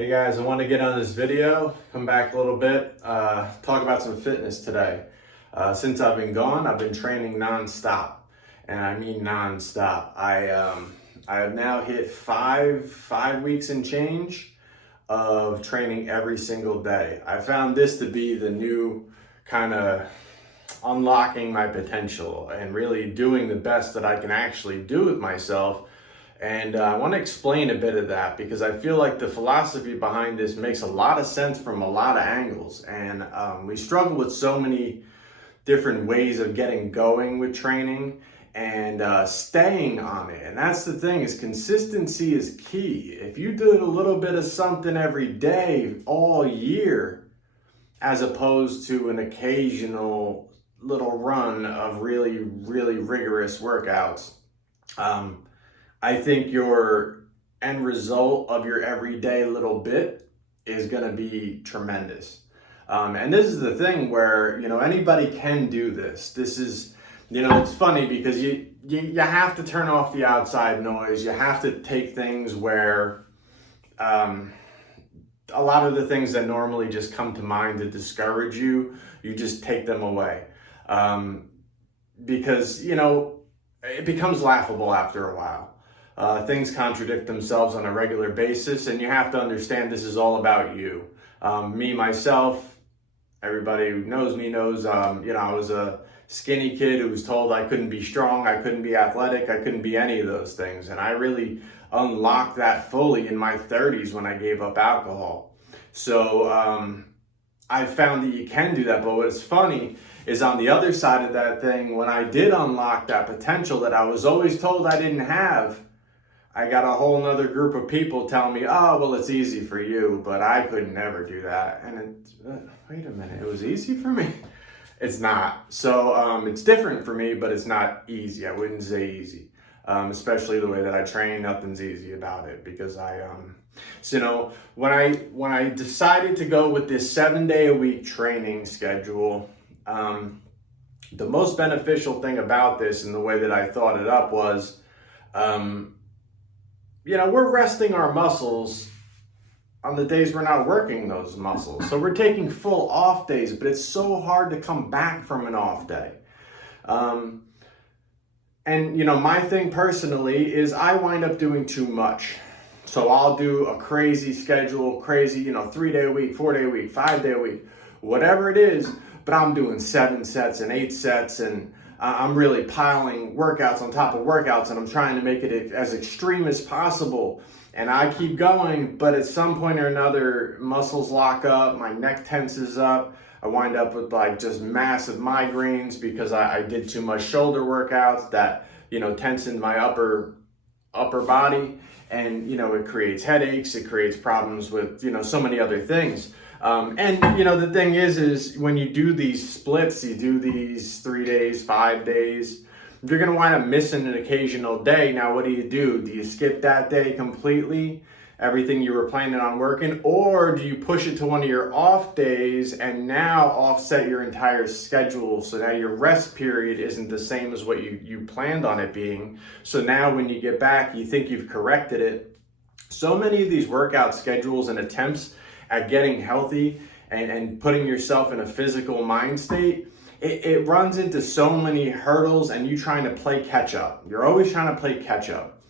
Hey guys, I want to get on this video, come back a little bit, talk about some fitness today. Since I've been gone, I've been training non-stop, and I mean non-stop. I have now hit five weeks and change of training every single day. I found this to be the new kind of unlocking my potential and really doing the best that I can actually do with myself. And I want to explain a bit of that because I feel like the philosophy behind this makes a lot of sense from a lot of angles. And we struggle with so many different ways of getting going with training and staying on it. And that's the thing, is consistency is key. If you do a little bit of something every day all year, as opposed to an occasional little run of really, really rigorous workouts, I think your end result of your everyday little bit is going to be tremendous. And this is the thing where, anybody can do this. This is, it's funny because you have to turn off the outside noise. You have to take things where a lot of the things that normally just come to mind to discourage you, you just take them away. Because, it becomes laughable after a while. Things contradict themselves on a regular basis, and you have to understand this is all about you. Me, myself, everybody who knows me knows, I was a skinny kid who was told I couldn't be strong, I couldn't be athletic, I couldn't be any of those things. And I really unlocked that fully in my 30s when I gave up alcohol. So I found that you can do that. But what's funny is on the other side of that thing, when I did unlock that potential that I was always told I didn't have, I got a whole nother group of people telling me, oh, well, it's easy for you, but I could never do that. And wait a minute, it was easy for me? It's not. So it's different for me, but it's not easy. I wouldn't say easy, especially the way that I train. Nothing's easy about it because when I decided to go with this 7-day-a-week training schedule, the most beneficial thing about this and the way that I thought it up was, we're resting our muscles on the days we're not working those muscles. So we're taking full off days, but it's so hard to come back from an off day. And my thing personally is I wind up doing too much. So I'll do a crazy schedule, 3-day a week, 4-day a week, 5-day a week, whatever it is, but I'm doing 7 sets and 8 sets, and I'm really piling workouts on top of workouts, and I'm trying to make it as extreme as possible. And I keep going, but at some point or another, muscles lock up, my neck tenses up. I wind up with just massive migraines because I did too much shoulder workouts that, tensioned my upper body. And, it creates headaches, it creates problems with, so many other things. The thing is when you do these splits, you do these 3 days, 5 days, you're going to wind up missing an occasional day. Now, what do? Do you skip that day completely, everything you were planning on working? Or do you push it to one of your off days and now offset your entire schedule? So now your rest period isn't the same as what you planned on it being. So now when you get back, you think you've corrected it. So many of these workout schedules and attempts at getting healthy and putting yourself in a physical mind state, it runs into so many hurdles, and you trying to play catch up. You're always trying to play catch up.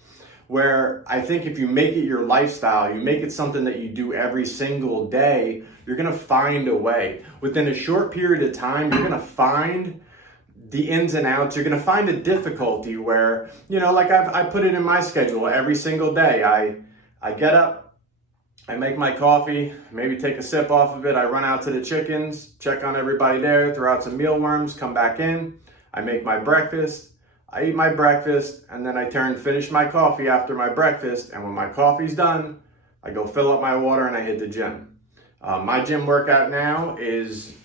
Where I think if you make it your lifestyle, you make it something that you do every single day, you're gonna find a way. Within a short period of time, you're gonna find the ins and outs. You're gonna find a difficulty where, I put it in my schedule every single day. I get up, I make my coffee, maybe take a sip off of it. I run out to the chickens, check on everybody there, throw out some mealworms, come back in. I make my breakfast. I eat my breakfast, and then I finish my coffee after my breakfast. And when my coffee's done, I go fill up my water and I hit the gym. My gym workout now is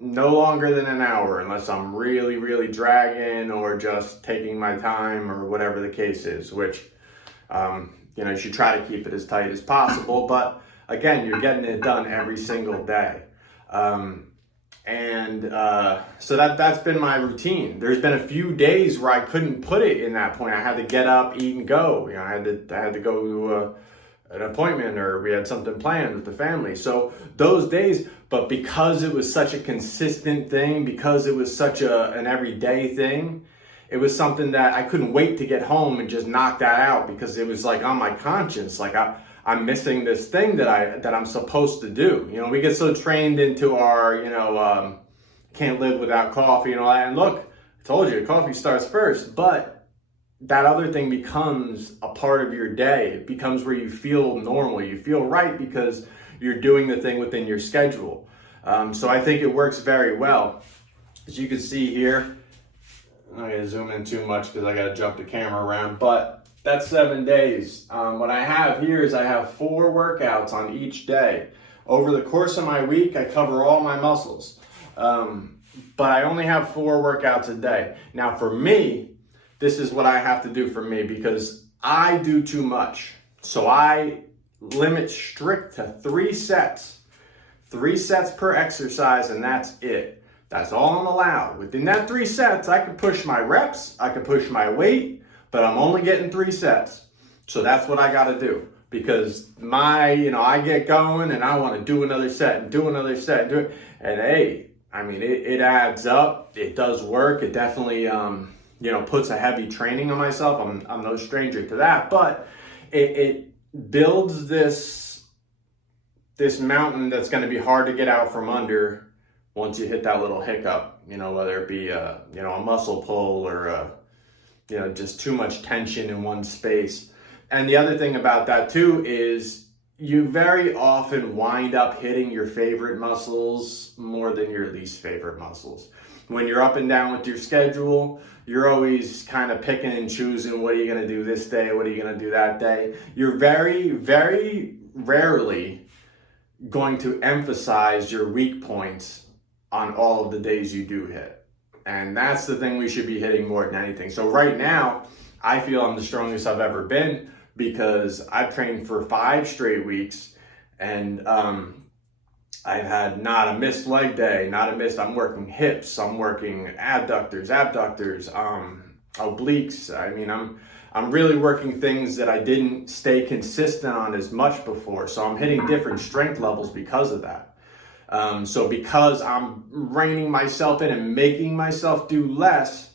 no longer than an hour unless I'm really, really dragging or just taking my time or whatever the case is, which, you should try to keep it as tight as possible. But again, you're getting it done every single day. So that's been my routine. There's been a few days where I couldn't put it in that point. I had to get up, eat, and go. I had to go to an appointment or we had something planned with the family. So those days, but because it was such a consistent thing, because it was such an everyday thing, it was something that I couldn't wait to get home and just knock that out, because it was like on my conscience, like I'm missing this thing that I'm supposed to do. You know, we get so trained into our, can't live without coffee and all that. And look, I told you, coffee starts first, but that other thing becomes a part of your day. It becomes where you feel normal. You feel right because you're doing the thing within your schedule. So I think it works very well. As you can see here, I'm not gonna zoom in too much because I gotta jump the camera around, but that's 7 days. What I have here is I have 4 workouts on each day. Over the course of my week, I cover all my muscles. But I only have 4 workouts a day. Now for me, this is what I have to do for me because I do too much. So I limit strict to 3 sets. 3 sets per exercise, and that's it. That's all I'm allowed. Within that 3 sets, I can push my reps, I can push my weight, but I'm only getting 3 sets. So that's what I gotta do. Because I get going and I wanna do another set and do another set and do it. And hey, I mean, it adds up. It does work. It definitely, puts a heavy training on myself. I'm no stranger to that, but it builds this mountain that's going to be hard to get out from under once you hit that little hiccup, whether it be a muscle pull or just too much tension in one space. And the other thing about that too is you very often wind up hitting your favorite muscles more than your least favorite muscles. When you're up and down with your schedule, you're always kind of picking and choosing, what are you going to do this day? What are you going to do that day? You're very, very rarely going to emphasize your weak points on all of the days you do hit. And that's the thing we should be hitting more than anything. So right now, I feel I'm the strongest I've ever been because I've trained for 5 straight weeks and I've had not a missed leg day, I'm working hips, I'm working abductors, obliques. I mean, I'm really working things that I didn't stay consistent on as much before. So I'm hitting different strength levels because of that. So because I'm reining myself in and making myself do less,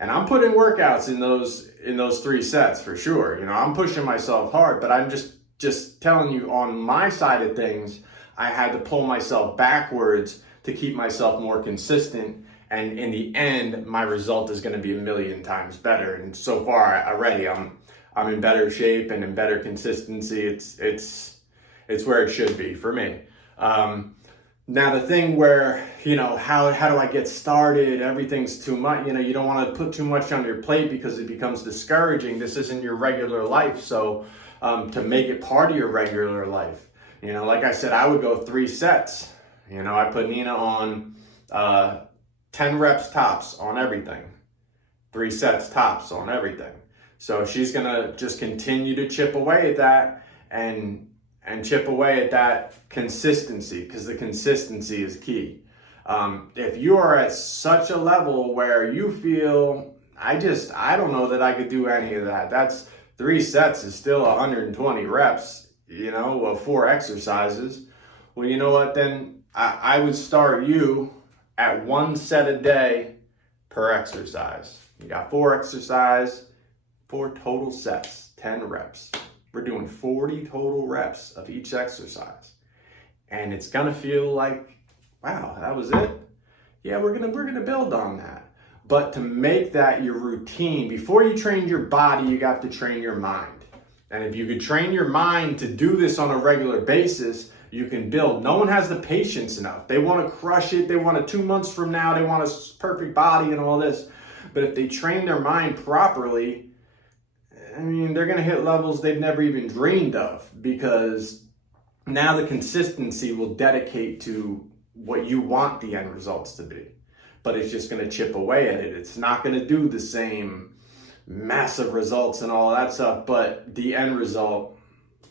and I'm putting workouts in those 3 sets for sure. I'm pushing myself hard, but I'm just telling you on my side of things, I had to pull myself backwards to keep myself more consistent. And in the end, my result is going to be a million times better. And so far already, I'm in better shape and in better consistency. It's where it should be for me. Now the thing where, how do I get started? Everything's too much. You don't want to put too much on your plate because it becomes discouraging. This isn't your regular life. So to make it part of your regular life, like I said, I would go 3 sets. I put Nina on 10 reps tops on everything. 3 sets tops on everything. So she's going to just continue to chip away at that and chip away at that consistency, because the consistency is key. If you are at such a level where you feel, I don't know that I could do any of that. That's 3 sets is still 120 reps, of 4 exercises. Well, you know what? Then I would start you at 1 set a day per exercise. You got 4 exercise, 4 total sets, 10 reps. We're doing 40 total reps of each exercise. And it's gonna feel like, wow, that was it? Yeah, we're gonna build on that. But to make that your routine, before you train your body, you got to train your mind. And if you could train your mind to do this on a regular basis, you can build. No one has the patience enough. They want to crush it. They want it 2 months from now. They want a perfect body and all this. But if they train their mind properly, they're going to hit levels they've never even dreamed of, because now the consistency will dedicate to what you want the end results to be. But it's just going to chip away at it. It's not going to do the same massive results and all of that stuff, but the end result,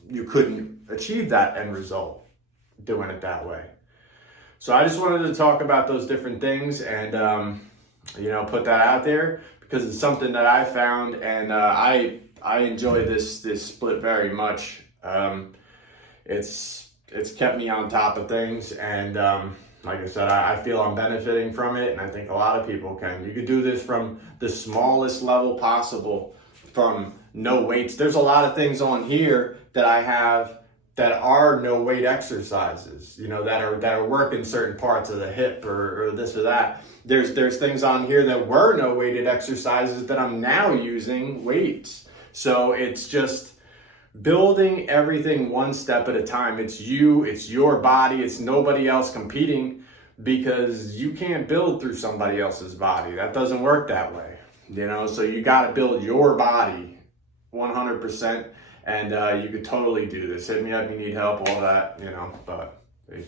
you couldn't achieve that end result doing it that way. So I just wanted to talk about those different things and put that out there, because it's something that I found, and I enjoy this split very much. It's kept me on top of things, and like I said, I feel I'm benefiting from it, and I think a lot of people can. You could do this from the smallest level possible, from no weights. There's a lot of things on here that I have that are no weight exercises, that are working certain parts of the hip or this or that. There's things on here that were no weighted exercises that I'm now using weights. So it's just building everything one step at a time. It's you, it's your body, it's nobody else competing, because you can't build through somebody else's body. That doesn't work that way, so you got to build your body 100%, and you could totally do this. Hit me up if you need help, all that, but peace.